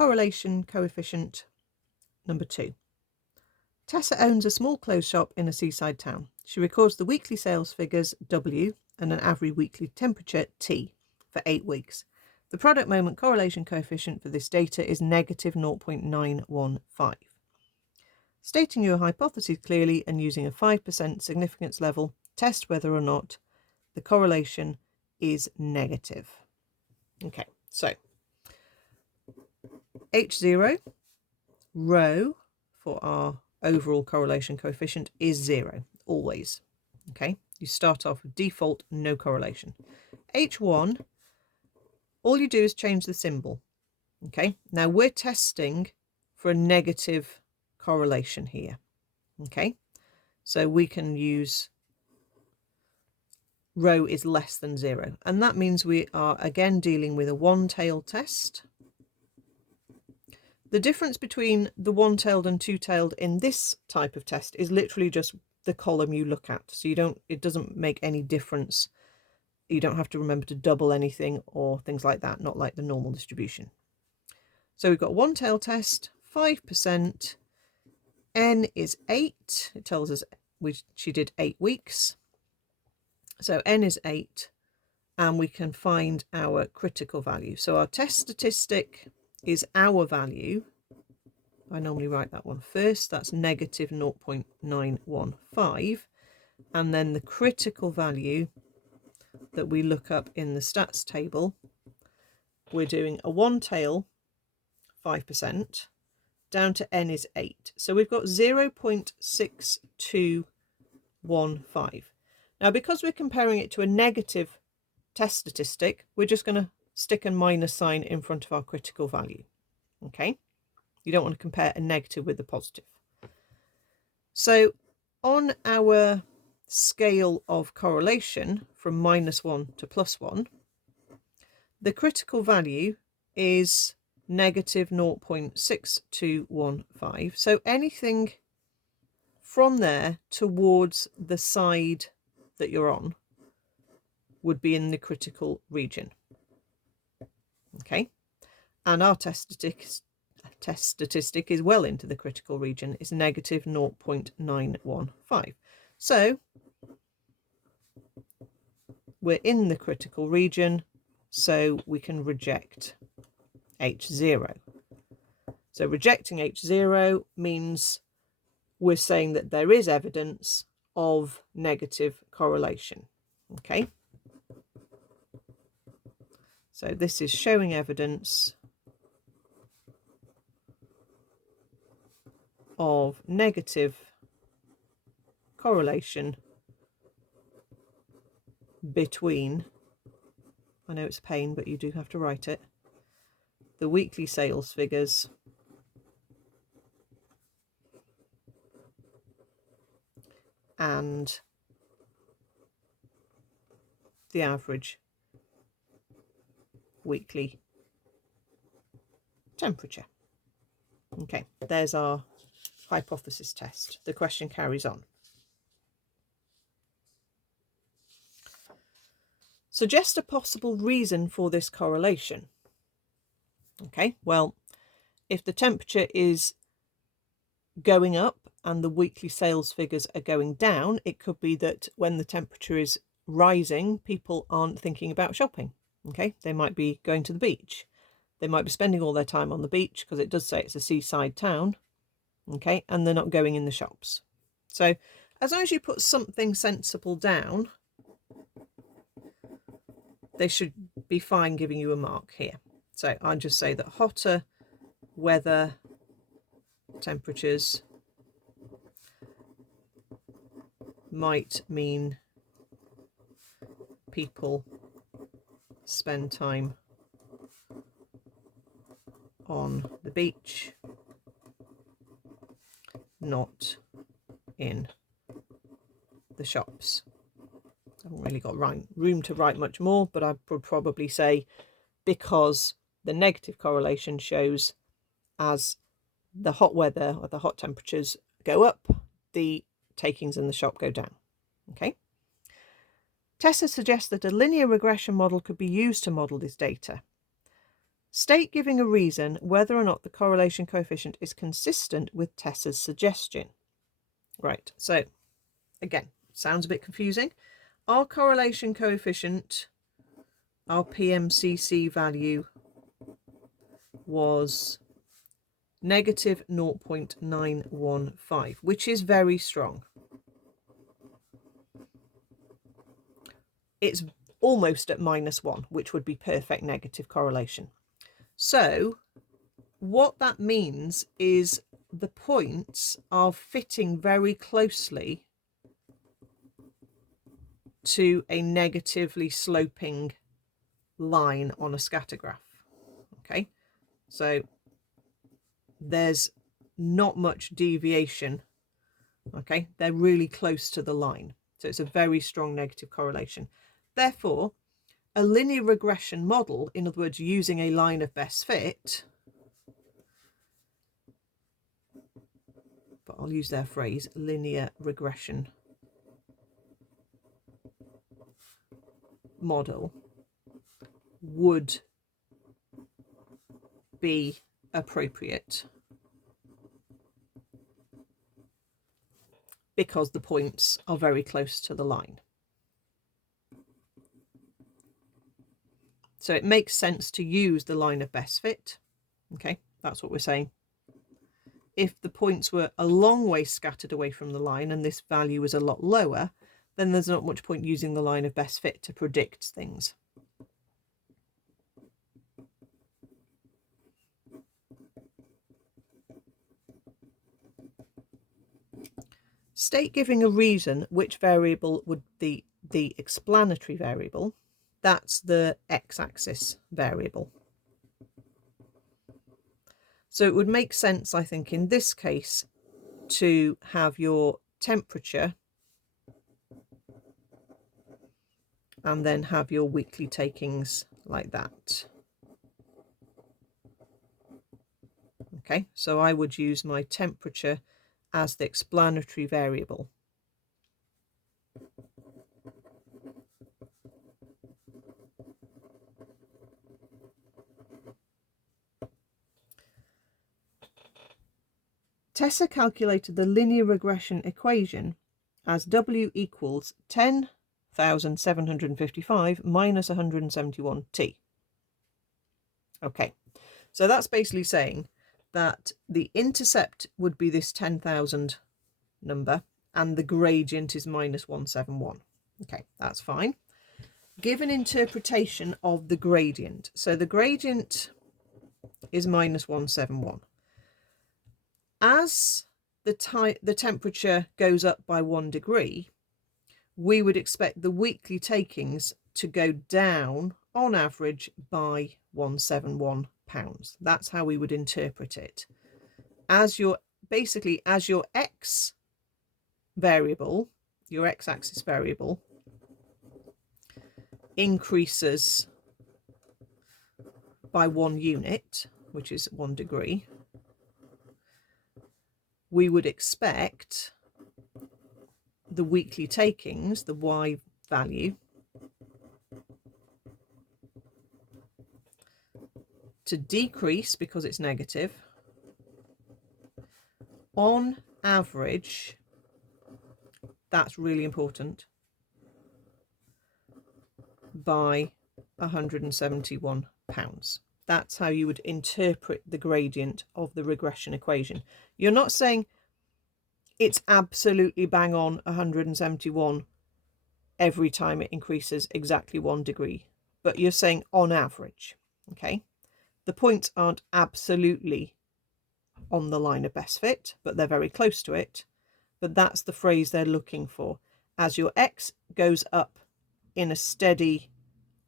correlation coefficient number 2. Tessa owns a small clothes shop in a seaside town. She records the weekly sales figures W and an average weekly temperature T for 8 weeks. The product moment correlation coefficient for this data is negative 0.915. Stating your hypothesis clearly and using a 5% significance level, test whether or not the correlation is negative. Okay, so H0, rho for our overall correlation coefficient is 0, always. Okay, you start off with default, no correlation. H1, all you do is change the symbol. Okay, now we're testing for a negative correlation here. Okay, so we can use rho is less than 0, and that means we are again dealing with a one-tailed test. The difference between the one-tailed and two-tailed in this type of test is literally just the column you look at. So it doesn't make any difference. You don't have to remember to double anything or things like that, not like the normal distribution. So we've got one-tail test, 5%, N is 8. It tells us she did 8 weeks. So N is 8, and we can find our critical value. So our test statistic is our value. I normally write that one first. That's negative 0.915. And then the critical value that we look up in the stats table, we're doing a one-tail 5%, down to N is 8. So we've got 0.6215. Now, because we're comparing it to a negative test statistic, we're just going to stick a minus sign in front of our critical value. Okay, you don't want to compare a negative with a positive. So on our scale of correlation from -1 to +1, the critical value is negative 0.6215. So anything from there towards the side that you're on would be in the critical region. Okay, and our test statistic is well into the critical region. It's negative 0.915. So we're in the critical region, so we can reject H0. So rejecting H0 means we're saying that there is evidence of negative correlation. Okay, so this is showing evidence of negative correlation between, I know it's a pain, but you do have to write it, the weekly sales figures and the average weekly temperature. Okay, there's our hypothesis test. The question carries on. Suggest a possible reason for this correlation. Okay, well, if the temperature is going up and the weekly sales figures are going down, it could be that when the temperature is rising, people aren't thinking about shopping. Okay, they might be going to the beach. They might be spending all their time on the beach because it does say it's a seaside town. Okay, and they're not going in the shops. So as long as you put something sensible down, they should be fine giving you a mark here. So I'll just say that hotter weather temperatures might mean people spend time on the beach, not in the shops. I haven't really got room to write much more, but I would probably say because the negative correlation shows as the hot weather or the hot temperatures go up, the takings in the shop go down. Okay. Tessa suggests that a linear regression model could be used to model this data. State giving a reason whether or not the correlation coefficient is consistent with Tessa's suggestion. Right, so again, sounds a bit confusing. Our correlation coefficient, our PMCC value was negative 0.915, which is very strong. It's almost at -1, which would be perfect negative correlation. So what that means is the points are fitting very closely to a negatively sloping line on a scatter graph. Okay, so there's not much deviation. Okay, they're really close to the line, so it's a very strong negative correlation. Therefore, a linear regression model, in other words using a line of best fit, but I'll use their phrase, linear regression model, would be appropriate because the points are very close to the line. So it makes sense to use the line of best fit. Okay, that's what we're saying. If the points were a long way scattered away from the line and this value is a lot lower, then there's not much point using the line of best fit to predict things. State giving a reason which variable would be the explanatory variable. That's the x-axis variable. So it would make sense, I think, in this case, to have your temperature and then have your weekly takings like that. Okay, so I would use my temperature as the explanatory variable. Tessa calculated the linear regression equation as W equals 10,755 minus 171t. Okay, so that's basically saying that the intercept would be this 10,000 number and the gradient is minus 171. Okay, that's fine. Give an interpretation of the gradient. So the gradient is minus 171. As the temperature goes up by 1 degree, we would expect the weekly takings to go down on average by 171 pounds. That's how we would interpret it. As your x variable, your x-axis variable, increases by 1 unit, which is 1 degree, we would expect the weekly takings, the y value, to decrease because it's negative on average. That's really important, by 171 pounds. That's how you would interpret the gradient of the regression equation. You're not saying it's absolutely bang on 171 every time it increases exactly 1 degree, but you're saying on average. Okay, the points aren't absolutely on the line of best fit, but they're very close to it. But that's the phrase they're looking for. As your x goes up in a steady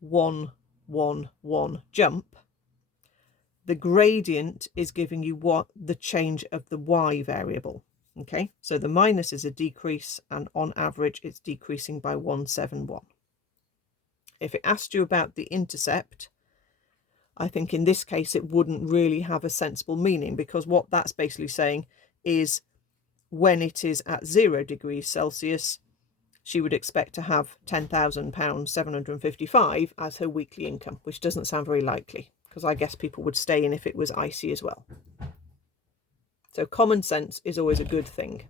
1, 1, 1 jump, the gradient is giving you what the change of the y variable. Okay, so the minus is a decrease, and on average it's decreasing by 171. If it asked you about the intercept, I think in this case it wouldn't really have a sensible meaning, because what that's basically saying is when it is at 0 degrees Celsius, she would expect to have £10,000 755 as her weekly income, which doesn't sound very likely, because I guess people would stay in if it was icy as well. So common sense is always a good thing.